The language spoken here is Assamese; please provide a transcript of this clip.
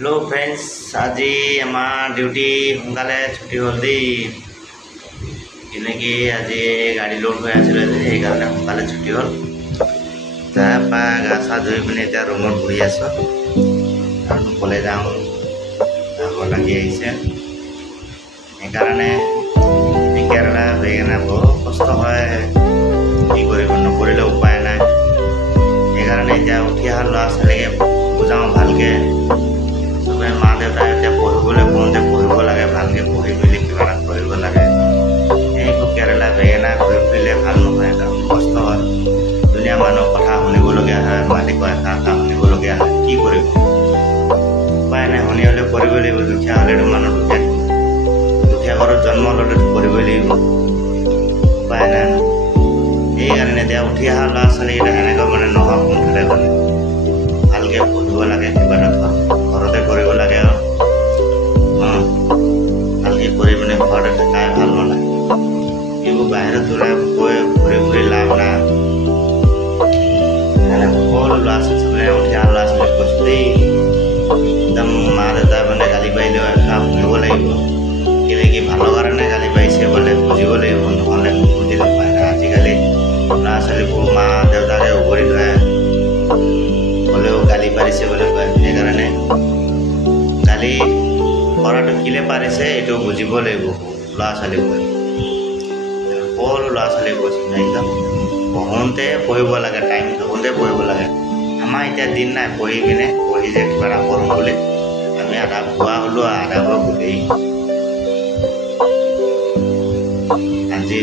हेलो फ्रेंड्स, आज ड्यूटी सोनकाले छुट्टी हल दी कि आज गाड़ी लोड हो आसने सोनकाले छुट्टी हल तापा गा सा धुई पी रूम बहि आसो कले जाऊँ भाग लगी केरला बेगना बहुत कष्ट है नकरिले उपाय ना उठी अहा लड़ा छाली बुझाओ भालके सबे माँ देवता पढ़िबले कहते पढ़िब लगे भालके पढ़ी मेली किबा पढ़िब लगे केरला बेगेना घूरी फुरिले ভাল নহয় कष्ट है दुनिया मानुह कथा शुनिबलगिया है मालिक एका शुनिबलगिया है कि करिब उपाय ना शुनि हले पढ़िब লাগিব दुखिया हले मानुह दुखिया घरत जन्म लले पढ़िब লাগিব उपाय ना ये उठी अहा लड़ा छाली एनेक माने नहक सोनकाले गले भालके पढ़िब लगे किबा घरते কৰিব লাগে ভালকে কৰি মানে ঘৰতে থকাই ভাল নালাগে এইবোৰ বাহিৰত ওলাই গৈ ঘূৰি ঘূৰি লাভ নাই সকলো ল'ৰা ছোৱালী উঠি অহা ল'ৰা ছোৱালীক কৈছোঁ দেই একদম মা দেউতাই মানে গালি পাৰিলেও এষাৰ শুনিব লাগিব কেলৈ কি ভালৰ কাৰণে গালি পাৰিছে বোলে বুজিব লাগিব নহ'লে নুবুজিলে উপায় নাই আজিকালি ল'ৰা ছোৱালীবোৰ মা দেউতাকে উভতি ধৰে হ'লেও গালি পাৰিছে বুলি কয় সেইকাৰণে গালি কৰাটো কিলে পাৰিছে এইটো বুজিব লাগিব ল'ৰা ছোৱালীবোৰে সকলো ল'ৰা ছোৱালীক কৈছোঁ একদম পঢ়োঁতে পঢ়িব লাগে টাইম থাকোঁতে পঢ়িব লাগে আমাৰ এতিয়া দিন নাই পঢ়ি পিনে পঢ়ি যে কিবা এটা কৰোঁ বুলি আমি আধা ভুৱা হ'লোঁ আধা ভুৱা গোটেই আজি